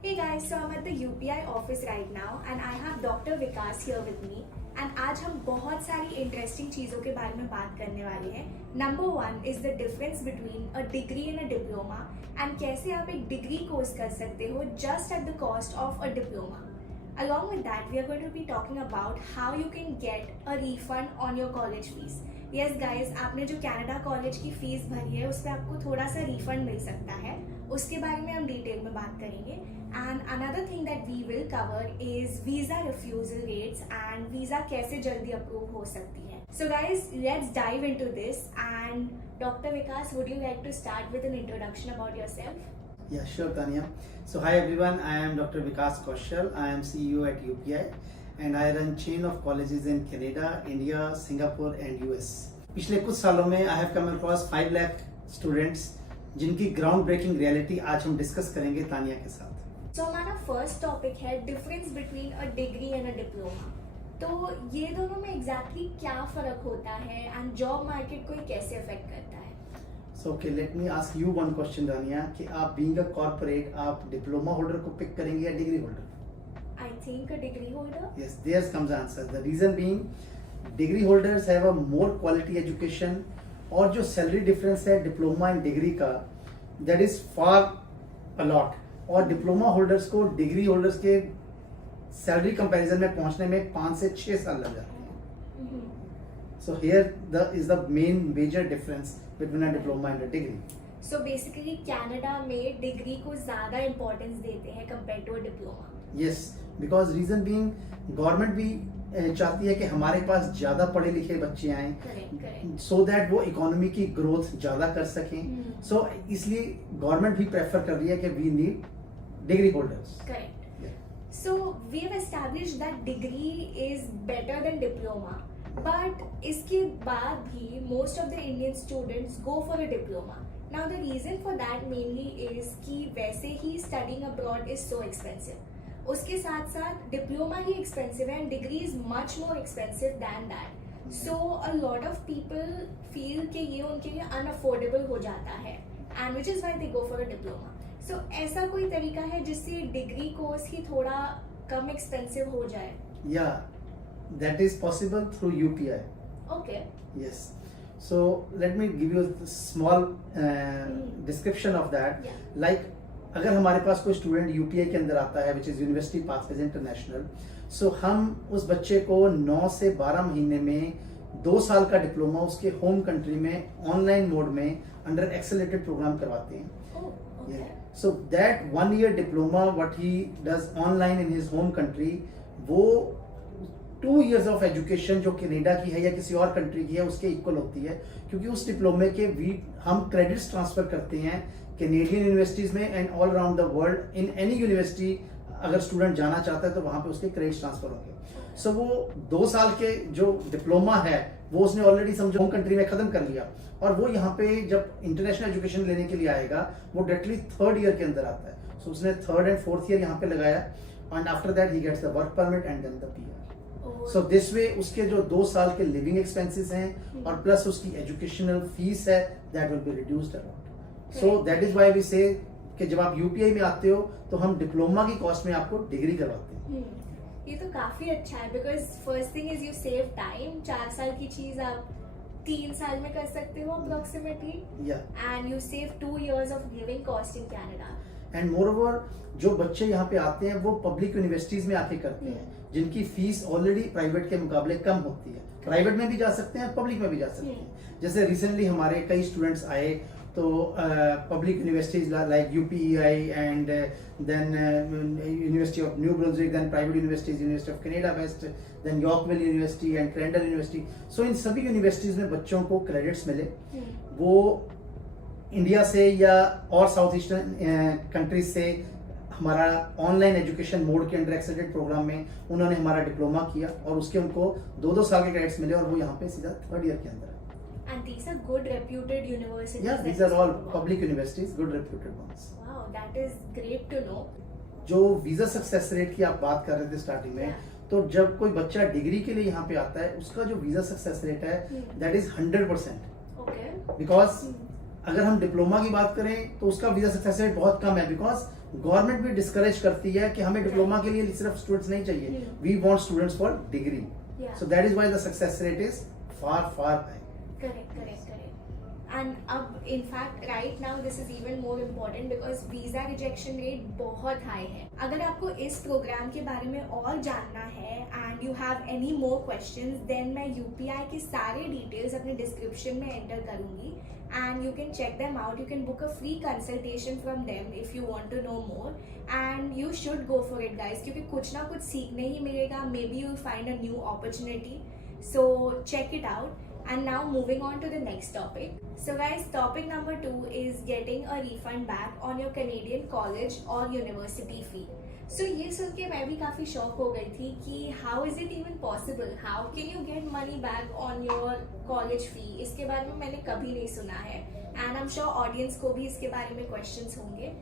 Hey guys, so I'm at the UPI office right now and I have Dr. Vikas here with me and आज हम बहुत सारी interesting चीज़ों के बारे में बात करने वाले हैं. Number 1 is the difference between a degree and a diploma and कैसे आप एक डिग्री कोर्स कर सकते हो just at the cost of a diploma. Along with that, we are going to be talking about how you can get a refund on your college fees. Yes guys, आपने जो Canada college की fees भरी है उस पर आपको थोड़ा सा रिफंड मिल सकता है. उसके बारे में हम डिटेल में बात करेंगे. And another thing that we will cover is visa refusal rates and visa कैसे जल्दी अप्रूव हो सकती है. So guys, let's dive into this. And doctor Vikas, would you like to start with an introduction about yourself? Yeah, sure, Tanya. So, hi everyone. I am Dr. Vikas Kaushal. I am CEO at UPI, and I run chain of colleges in Canada, India, Singapore, and US. पिछले कुछ सालों में I have come across 5 lakh students जिनकी ground breaking reality आज हम discuss करेंगे तानिया के साथ. तो हमारा फर्स्ट टॉपिक है difference between a degree and a diploma. तो ये दोनों में एग्जैक्टली क्या फर्क होता है एंड जॉब मार्केट को ये कैसे अफेक्ट करता है? So okay, let me ask you one question, Tanya, कि आप being a corporate आप डिप्लोमा होल्डर को पिक करेंगे या degree holder? I think a degree holder. Yes, there comes the answer. The reason being, degree holders have a more quality education और जो salary difference है diploma and degree का, that is far a lot. और diploma holders को degree holders के salary comparison में पहुंचने में 5 से 6 साल लग जाते हैं. So here is the main major difference between a diploma and a degree. So basically Canada में डिग्री को ज्यादा इम्पोर्टेंस देते हैं compare to a diploma. Yes, because reason being government भी चाहती है कि हमारे पास ज्यादा पढ़े लिखे बच्चे आए, so that वो इकोनॉमी की ग्रोथ ज्यादा कर सकें. So इसलिए गवर्नमेंट भी प्रेफर कर रही है कि we need degree holders. Correct. So we have established that degree is better than diploma. But इसके बाद भी most of the Indian students go for a diploma. Now the reason for that mainly is कि वैसे ही studying abroad is so expensive. उसके साथ साथ diploma ही expensive है and degree is much more expensive than that. So a lot of people feel कि ये उनके लिए unaffordable हो जाता है and which is why they go for a diploma. So ऐसा कोई तरीका है जिससे degree course ही थोड़ा कम expensive हो जाए? Yeah. That is possible through UPI. Okay. Yes. So let me give you a small description of that. Yeah. Like अगर हमारे पास कोई स्टूडेंट UPI के अंदर आता है which is University Pathways International, so हम उस बच्चे को 9 से 12 महीने में 2 साल का डिप्लोमा उसके होम कंट्री में ऑनलाइन मोड में अंडर एक्सेलरेटेड प्रोग्राम करवाते हैं. Oh, okay. Yeah. So that 1 year diploma what he does online in his home country, वो 2 years ऑफ एजुकेशन जो कनाडा की है या किसी और कंट्री की है उसके इक्वल होती है, क्योंकि उस डिप्लोमे के हम क्रेडिट्स ट्रांसफर करते हैं कैनेडियन यूनिवर्सिटीज में and all around the world. In any university अगर स्टूडेंट जाना चाहता है तो वहां पे उसके क्रेडिट्स ट्रांसफर होंगे. सो वो 2 साल के जो डिप्लोमा है वो उसने ऑलरेडी समझो होम कंट्री में खत्म कर लिया और वो यहाँ पे जब इंटरनेशनल एजुकेशन लेने के लिए आएगा वो डायरेक्टली 3rd ईयर के अंदर आता है. सो उसने 3rd एंड 4th ईयर यहाँ पे लगाया and after that he gets the work permit and then the PR. So this way उसके जो 2 साल के लिविंग एक्सपेंसेस हैं और प्लस उसकी एजुकेशनल फीस है that will be reduced around. So that is why we say कि जब आप यूपीआई में आते हो तो हम डिप्लोमा की कॉस्ट में आपको डिग्री करवाते हैं. ये तो काफी अच्छा है because first thing is you save time. 4 साल की चीज आप 3 साल में कर सकते हो approximately and you save 2 years of living cost in Canada. And more over जो बच्चे यहाँ पे आते हैं वो पब्लिक यूनिवर्सिटीज में आके करते हैं जिनकी फीस ऑलरेडी प्राइवेट के मुकाबले कम होती है. प्राइवेट में भी जा सकते हैं, पब्लिक में भी जा सकते हैं. जैसे रिसेंटली हमारे कई स्टूडेंट्स आए तो public universities like UPEI and then university of New Brunswick, then private universities university of Canada West, then Yorkville university and Crandall university. So इन सभी यूनिवर्सिटीज में बच्चों को क्रेडिट्स मिले. वो इंडिया से या और साउथ ईस्टर्न कंट्रीज से हमारा ऑनलाइन एजुकेशन मोड के अंडर एक्सेलरेटेड प्रोग्राम में उन्होंने हमारा डिप्लोमा किया और उसके उनको 2-2 साल के क्रेडिट्स मिले और वो यहाँ पे सीधा 3rd ईयर के अंदर है. And these are good reputed universities. Yeah, these are all public universities, good reputed ones. Wow, that is great to know. जो वीजा सक्सेस रेट की आप बात कर रहे थे स्टार्टिंग में, तो जब कोई बच्चा डिग्री के लिए यहाँ पे आता है उसका जो वीजा सक्सेस रेट है दैट इज 100%. Okay. बिकॉज अगर हम डिप्लोमा की बात करें तो उसका वीजा सक्सेस रेट बहुत कम है बिकॉज गवर्नमेंट भी डिस्करेज करती है कि हमें डिप्लोमा के लिए सिर्फ स्टूडेंट्स नहीं चाहिए, we want students for degree, so that is why the success rate is far high. Correct. And अब in fact right now this is even more important because visa rejection rate बहुत high है। अगर आपको इस programme के बारे में और जानना है and you have any more questions, then मैं यूपीआई के सारे डिटेल्स अपने डिस्क्रिप्शन में एंटर करूंगी and you can check them out. You can book a free consultation from them if you want to know more, and you should go for it guys, क्योंकि कुछ ना कुछ सीखने ही मिलेगा. Maybe you'll find a new opportunity, so check it out. And now moving on to the next topic. So guys, topic number 2 is getting a refund back on your Canadian college or university fee. So ये सुन के मैं भी काफ़ी shock हो गई थी कि how is it even possible, how can you get money back on your college fee. इसके बारे में मैंने कभी नहीं सुना है and I am sure audience को भी इसके बारे में क्वेश्चंस होंगे.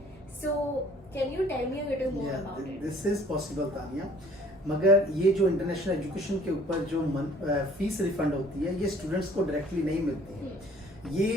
So can you tell me a little more about it? This is possible Tanya, मगर ये जो इंटरनेशनल एजुकेशन के ऊपर जो फीस रिफंड होती है ये स्टूडेंट्स को डायरेक्टली नहीं मिलती है. ये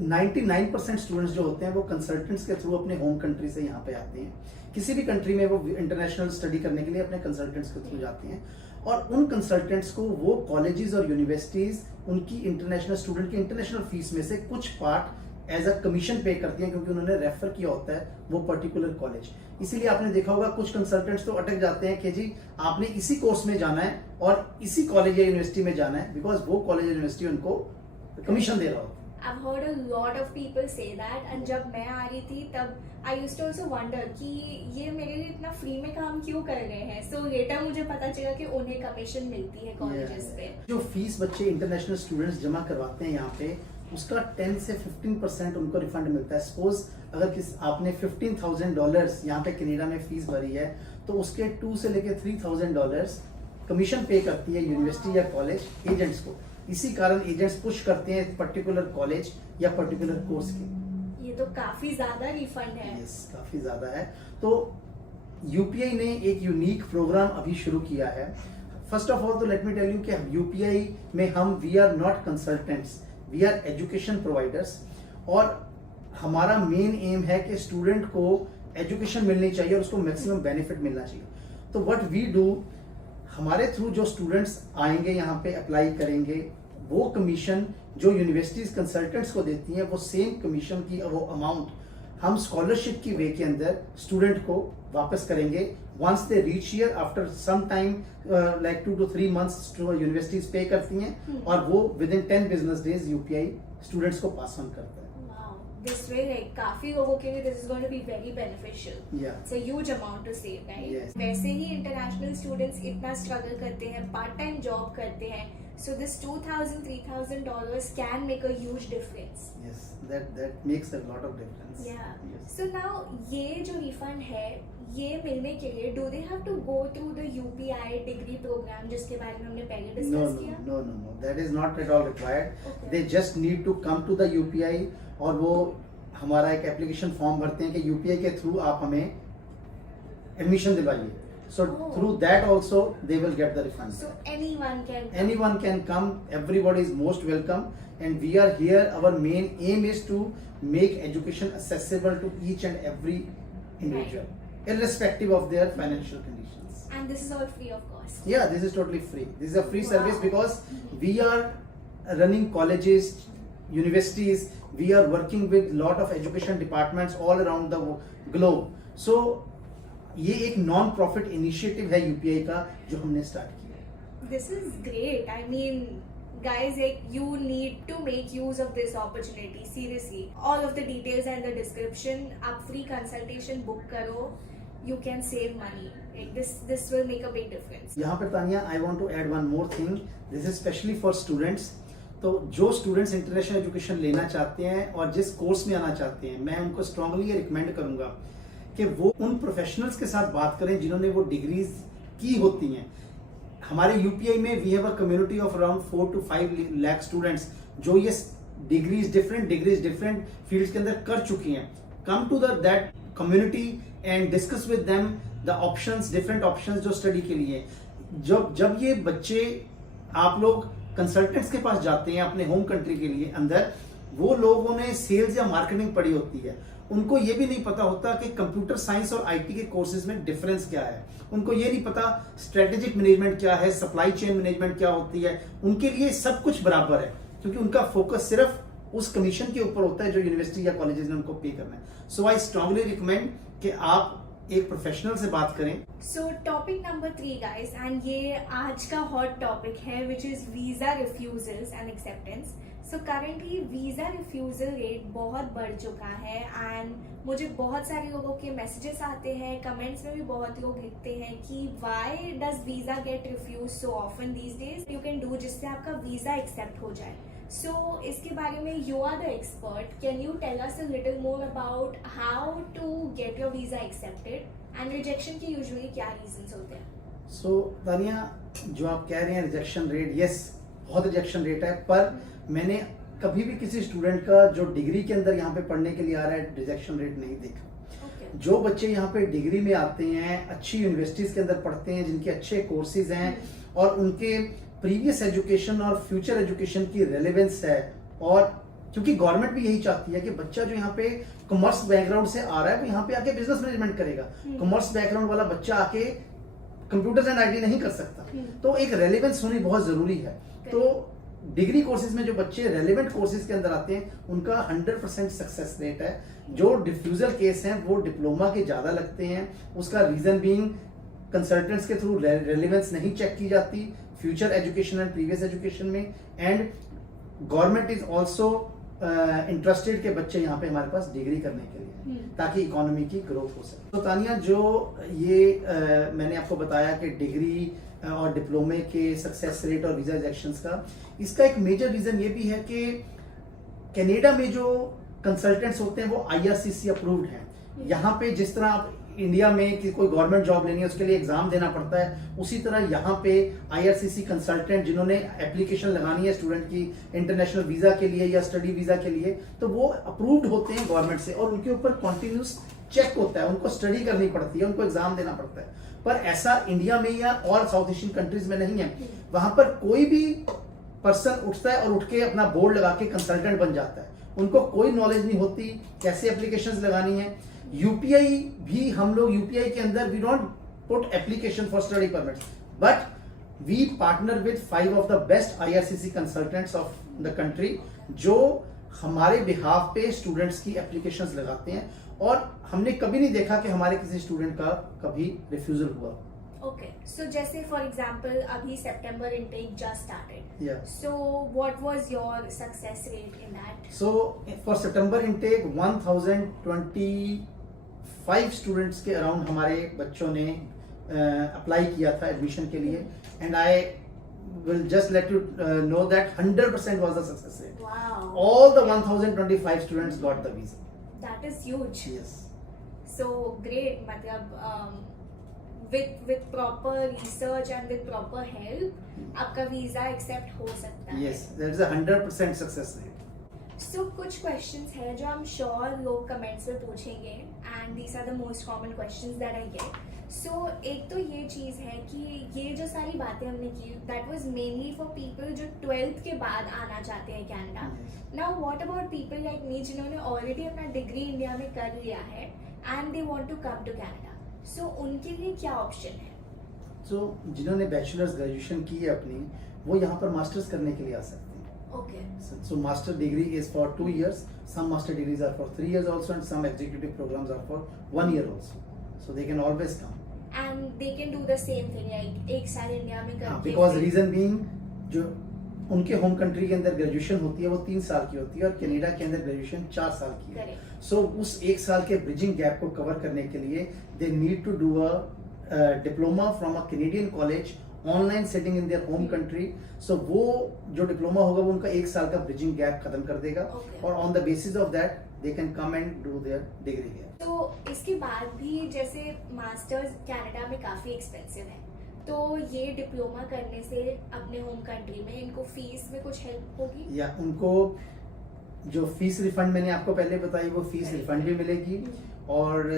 99% स्टूडेंट्स जो होते हैं वो कंसल्टेंट्स के थ्रू अपने होम कंट्री से यहाँ पे आते हैं. किसी भी कंट्री में वो इंटरनेशनल स्टडी करने के लिए अपने कंसल्टेंट्स के थ्रू जाते हैं और उन कंसल्टेंट्स को वो कॉलेजेस और यूनिवर्सिटीज उनकी इंटरनेशनल स्टूडेंट की इंटरनेशनल फीस में से कुछ पार्ट एज अ कमीशन पे करती हैं, क्योंकि उन्होंने रेफर किया होता है वो पर्टिकुलर कॉलेज. इसीलिए आपने देखा होगा कुछ कंसल्टेंट्स तो अटक जाते हैं कि जी आपने इसी कोर्स में जाना है और इसी कॉलेज या यूनिवर्सिटी में जाना है, बिकॉज वो कॉलेज या यूनिवर्सिटी उनको कमीशन दे रहा होता है. I've heard a lot of people say that, and जब मैं आ रही थी तब I used to also wonder कि ये मेरे लिए इतना फ्री में काम क्यों कर रहे हैं. So later मुझे पता चला कि उन्हें कमीशन मिलती है कॉलेजेस पे. जो फीस बच्चे इंटरनेशनल स्टूडेंट्स जमा करवाते हैं यहाँ पे उसका 10 से 15% उनको रिफंड मिलता है. सपोज अगर आपने $15,000 यहाँ पे कनाडा में फीस भरी है तो उसके 2 से लेके $3,000 कमीशन पे करती है यूनिवर्सिटी या कॉलेज एजेंट्स को. इसी कारण एजेंट्स पुश करते हैं पर्टिकुलर कॉलेज या पर्टिकुलर कोर्स की. ये तो काफी ज्यादा रिफंड है. यस, काफी ज्यादा है. तो यूपीआई ने एक यूनिक प्रोग्राम अभी शुरू किया है. फर्स्ट ऑफ ऑल तो लेट मी टेल यू कि यूपीआई में हम we are not consultants, we are education providers, और हमारा मेन एम है कि स्टूडेंट को एजुकेशन मिलनी चाहिए और उसको मैक्सिमम बेनिफिट मिलना चाहिए. तो व्हाट वी डू, हमारे थ्रू जो स्टूडेंट्स आएंगे यहाँ पे अप्लाई करेंगे, वो कमीशन जो यूनिवर्सिटीज कंसल्टेंट्स को देती हैं वो सेम कमीशन की वो अमाउंट हम स्कॉलरशिप की वे के अंदर स्टूडेंट को वापस करेंगे. Once they reach here after some time like 2 to 3 months universities पे करती हैं और वो within 10 business days UPI students को पास ऑन करता है. This way, like, काफी लोगों के लिए this is going to be very beneficial. Yeah. It's a huge amount to save, right? Yes. वैसे ही इंटरनेशनल स्टूडेंट्स इतना स्ट्रगल करते हैं, पार्ट टाइम जॉब करते हैं, so this $2,000-3,000 can make a huge difference. Yes, that makes a lot of difference. Yeah. Yes. So now ये जो refund है ये मिलने के लिए do they have to go through the UPI degree program जिसके बारे में हमने पहले डिस्कस किया? No. That is not at all required. Okay. They just need to come to the UPI और वो हमारा एक एप्लीकेशन फॉर्म भरते हैं कि यूपीआई के थ्रू आप हमें admission दिलवाइए. So through that also they will get the refund. So Anyone can come. Everybody is most welcome, and we are here. Our main aim is to make education accessible to each and every individual, irrespective of their financial conditions. And this is all free of cost. Yeah, this is totally free. This is a free Wow. service because we are running colleges, universities. We are working with lot of education departments all around the globe. So ये एक non profit initiative है UPI का जो हमने start किया. This is great. I mean, guys, like, you need to make use of this opportunity. Seriously, all of the details are in the description. आप free consultation book करो. You can save money. Like this will make a big difference. यहाँ पर Tania, I want to add one more thing. This is especially for students. तो जो students international education लेना चाहते हैं और जिस कोर्स में आना चाहते हैं, मैं उनको स्ट्रांगली ये रिकमेंड करूंगा कि वो उन प्रोफेशनल्स के साथ बात करें जिन्होंने वो डिग्रीज की होती हैं. हमारे यूपीआई में we have a community of around 4 to 5 lakh students जो ये डिग्रीज डिफरेंट फील्ड्स के अंदर कर चुकी हैं. Come to that community and discuss with them the options, different options जो स्टडी के लिए. जब ये बच्चे आप लोग कंसल्टेंट्स के पास जाते हैं अपने होम कंट्री के लिए अंदर, वो लोगों ने सेल्स या मार्केटिंग पढ़ी होती है, उनको ये भी नहीं पता होता कि कंप्यूटर साइंस और आईटी के कोर्सेज में डिफरेंस क्या है, उनको ये नहीं पता स्ट्रेटेजिक मैनेजमेंट क्या है, सप्लाई चेन मैनेजमेंट क्या होती है। उनके लिए सब कुछ बराबर है, क्योंकि उनका फोकस सिर्फ उस कमीशन के ऊपर होता है जो यूनिवर्सिटी या कॉलेजेस ने उनको पे करना है। सो आई स्ट्रांगली रिकमेंड कि आप एक प्रोफेशनल से बात करें। सो टॉपिक नंबर 3 गाइस, एंड ये आज का हॉट टॉपिक है, which is visa refusals and acceptance. So currently visa refusal rate बहुत बढ़ चुका है एंड मुझे बहुत सारे लोगों के मैसेजेस आते हैं, कमेंट्स में भी बहुत लोग लिखते हैं कि why does visa get refuse so often these days, you can do जिससे आपका वीजा एक्सेप्ट हो जाए। So, इसके बारे में you are the expert. Can you tell us a little more about how to get your visa accepted and rejection के usually क्या reasons होते हैं? So, तानिया, जो आप कह रहे हैं रिजेक्शन रेट, यस बहुत रिजेक्शन रेट है, पर मैंने कभी भी किसी स्टूडेंट का जो डिग्री के अंदर यहाँ पे पढ़ने के लिए आ रहा है रिजेक्शन रेट नहीं देखा। Okay. जो बच्चे यहाँ पे डिग्री में आते हैं, अच्छी यूनिवर्सिटीज के अंदर पढ़ते हैं, जिनके अच्छे कोर्सेज हैं और उनके प्रीवियस एजुकेशन और फ्यूचर एजुकेशन की रेलेवेंस है, और क्योंकि गवर्नमेंट भी यही चाहती है कि बच्चा जो यहाँ पे कॉमर्स बैकग्राउंड से आ रहा है वो यहाँ पे आके बिजनेस मैनेजमेंट करेगा। कॉमर्स बैकग्राउंड वाला बच्चा आके कंप्यूटर्स एंड आईटी नहीं कर सकता, तो एक रेलेवेंस होनी बहुत जरूरी है। तो डिग्री कोर्सेज में जो बच्चे रेलेवेंट कोर्सेज के अंदर आते हैं उनका 100% सक्सेस रेट है। जो डिफ्यूजल केस हैं वो डिप्लोमा के ज्यादा लगते हैं, उसका रीजन बीइंग कंसल्टेंट्स के थ्रू रेलेवेंस नहीं चेक की जाती future education and previous education में, and government is also interested के बच्चे यहाँ पे हमारे पास डिग्री करने के लिए ताकि इकोनॉमी की ग्रोथ हो सके। तो तानिया, जो ये मैंने आपको बताया कि डिग्री और डिप्लोमे के सक्सेस रेट और वीजा रिजेक्शंस का, इसका एक मेजर रीजन ये भी है कि कनाडा में जो कंसल्टेंट्स होते हैं वो IRCC अप्रूव्ड हैं। यहाँ पे जिस तरह आप इंडिया में कि कोई गवर्नमेंट जॉब लेनी है उसके लिए एग्जाम देना पड़ता है, उसी तरह यहाँ पे IRCC कंसल्टेंट जिन्होंने एप्लीकेशन लगानी है स्टूडेंट की इंटरनेशनल वीजा के लिए या स्टडी वीजा के लिए, तो वो अप्रूव्ड होते हैं गवर्नमेंट से और उनके ऊपर कॉन्टिन्यूस चेक होता है, उनको स्टडी करनी पड़ती है, उनको एग्जाम देना पड़ता है। पर ऐसा इंडिया में या और साउथ एशियन कंट्रीज में नहीं है। वहां पर कोई भी पर्सन उठता है और उठ के अपना बोर्ड लगा के कंसल्टेंट बन जाता है, उनको कोई नॉलेज नहीं होती कैसे एप्लीकेशंस लगानी है। यूपीआई भी, हम लोग यूपीआई के अंदर we don't put application for study permits, but we partner with 5 of the best IRCC consultants of the country जो हमारे बिहाफ पे स्टूडेंट्स की एप्लीकेशंस लगाते हैं, और हमने कभी नहीं देखा कि हमारे किसी स्टूडेंट का कभी रिफ्यूजल हुआ। ओके, सो जैसे फॉर एग्जांपल अभी सितंबर intake just started, Yeah. So what was your success rate in that? So for September intake 1025 students के अराउंड हमारे बच्चों ने अप्लाई किया था एडमिशन के लिए, and I will just let you know that 100% was the success rate. Wow. All the 1025 students got the visa. That is huge. Yes. So great, मतलब with proper research and with proper help आपका visa accept हो सकता है। Yes, there is a 100% success rate. So कुछ questions है जो I'm sure लोग comments में पूछेंगे, and these are the most common questions that I get. So एक तो ये चीज़ है कि ये जो सारी बातें हमने की that was mainly for people जो 12th के बाद आना चाहते हैं Canada. Now what about people like me जिन्होंने already अपना डिग्री इंडिया में कर लिया है and they want to come to Canada? So उनके लिए क्या ऑप्शन है? So जिन्होंने बैचलर्स ग्रेजुएशन की है अपनी, वो यहाँ पर मास्टर्स करने के लिए आ सकते हैं। Okay. So master degree is for 2 years. Some master degrees are for 3 years also, and some executive programs are for 1 year also. So they can always come. And they can do the same thing like एक साल India में करके। Because reason being, जो उनके home country के अंदर graduation होती है वो 3 साल की होती है और कनाडा के अंदर ग्रेजुएशन 4 साल की है। सो उस 1 साल के ब्रिजिंग गैप को कवर करने के लिए they need to do a diploma from a Canadian college online setting in their home country. So वो जो डिप्लोमा होगा वो उनका 1 साल का ब्रिजिंग गैप खत्म कर देगा, और on the basis of that they can come and do their degree here. तो इसके बाद भी जैसे मास्टर्स कनाडा में काफी एक्सपेंसिव है, तो ये डिप्लोमा करने से अपने होम कंट्री में इनको फीस में कुछ हेल्प होगी? या उनको जो फीस रिफंड मैंने आपको पहले बताई वो फीस रिफंड भी मिलेगी, और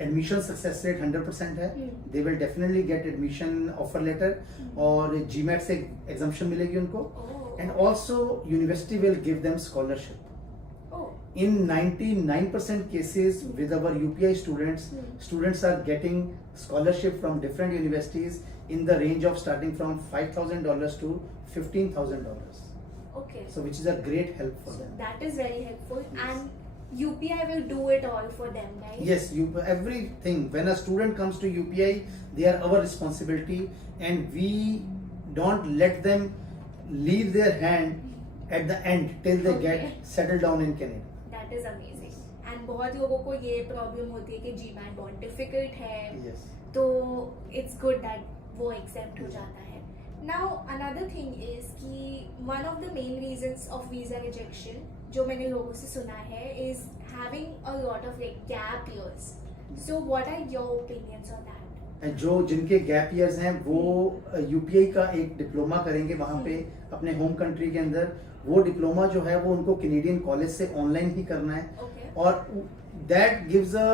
एडमिशन सक्सेस रेट 100% है। They will definitely get admission offer letter, और GMAT से एग्जाम्पशन मिलेगी उनको, and also university will give them scholarship. in 99% cases with our UPI students, students are getting scholarship from different universities in the range of starting from $5,000 to $15,000. Okay. So which is a great help for So them. that is very helpful. Yes. And UPI will do it all for them, right? Yes, everything. When a student comes to UPI, they are our responsibility, and we don't let them leave their hand at the end till they Okay. get settled down in Canada. That is amazing. And बहुत लोगों को ये problem होती है कि GMAT बहुत difficult है, Yes. तो इट्स गुड दैट वो एक्सेप्ट हो जाता है. नाउ अनदर थिंग इज कि one of the main reasons of visa rejection जो मैंने लोगों से सुना है is having a lot of like gap years. So what are your opinions on that? जो जिनके गैप ईयर्स हैं वो यूपीआई का एक डिप्लोमा करेंगे वहाँ पे अपने होम कंट्री के अंदर. वो डिप्लोमा जो है वो उनको कैनेडियन कॉलेज से ऑनलाइन ही करना है, ओके. और that gives a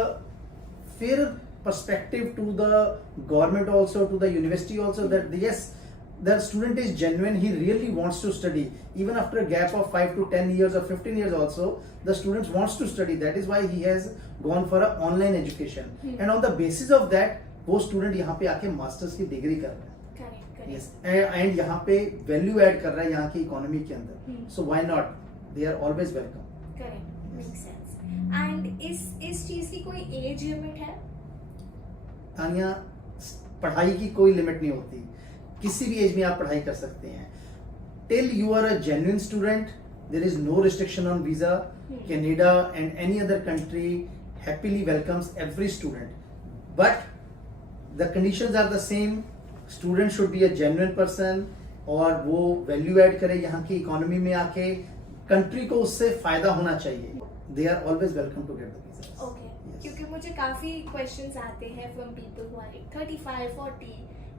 fair perspective to the government also, to the university also, that yes, the student is genuine, he really wants to study even after a gap of 5 to 10 years or 15 years also. The student wants to study, that is why he has gone for a online education, and on the basis of that वो student यहाँ पे आके masters की degree कर रहा है. Correct, correct. Yes, and यहाँ पे वैल्यू ऐड कर रहा है यहाँ की इकोनॉमी के अंदर. So why not? They are always welcome. Correct, make sense. And इस चीज की कोई एज लिमिट है? तानिया, पढ़ाई की कोई लिमिट नहीं होती, किसी भी एज में आप पढ़ाई कर सकते हैं. Till you are a genuine student, there is no restriction on visa. Canada and any other country happily welcomes every student, but the conditions are the same. Student should be a genuine person, और वो value add करे यहाँ की economy में आके, country को उससे फायदा होना चाहिए. They are always welcome to get the visa. Okay. क्योंकि मुझे काफी क्वेश्चंस आते हैं from people who are like 35, 40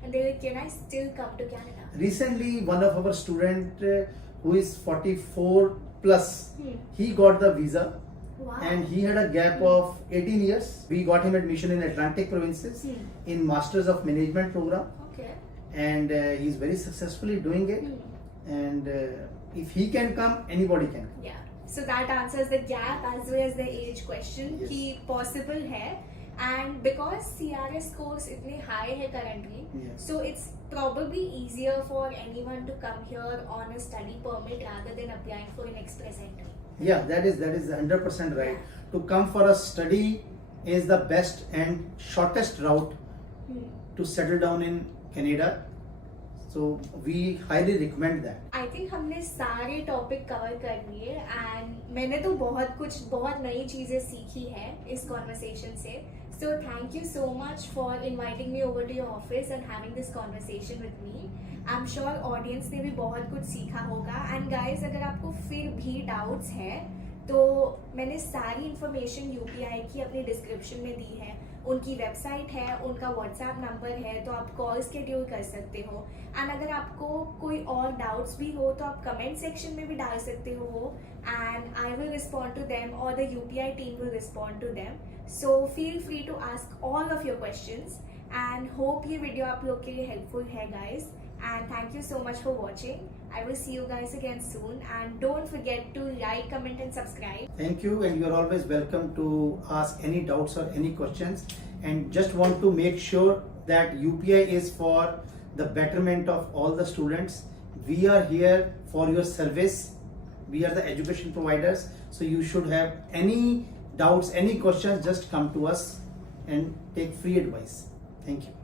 and they like can I still come to Canada? Recently, one of our student who is 44 plus, he got the visa, Wow. and he had a gap of 18 years. We got him admission in Atlantic Provinces in Masters of Management program, Okay. and he's very successfully doing it. And if he can come, anybody can come. Yeah. So that answers the gap as well as the age question Yes. कि possible है. And because CRS scores इतने high है currently, Yeah. so it's probably easier for anyone to come here on a study permit rather than applying for an express entry. Yeah, that is 100% right. To come for a study is the best and shortest route to settle down in Canada. So we highly recommend that. I think हमने सारे topic cover कर लिए and मैंने तो बहुत नई चीज़ें सीखी है इस कॉन्वर्सेशन से. So thank you so much for inviting me over to your office and having this conversation with me. I am sure audience ने भी बहुत कुछ सीखा होगा. एंड गाइज, अगर आपको फिर भी डाउट्स हैं तो मैंने सारी इन्फॉर्मेशन यूपीआई की अपनी डिस्क्रिप्शन में दी है. उनकी वेबसाइट है, उनका व्हाट्सएप नंबर है, तो आप कॉल स्केड्यूल कर सकते हो. एंड अगर आपको कोई और डाउट्स भी हो तो आप कमेंट सेक्शन में भी डाल सकते हो वो, and I will respond to them और the UPI team will respond to them. So feel free to ask all of your questions and hope ये वीडियो आप लोग के लिए हेल्पफुल है guys. And thank you so much for watching. I will see you guys again soon, and don't forget to like, comment and subscribe. Thank you, and you are always welcome to ask any doubts or any questions. And just want to make sure that UPI is for the betterment of all the students. We are here for your service. We are the education providers. So you should have any doubts, any questions, just come to us and take free advice. Thank you.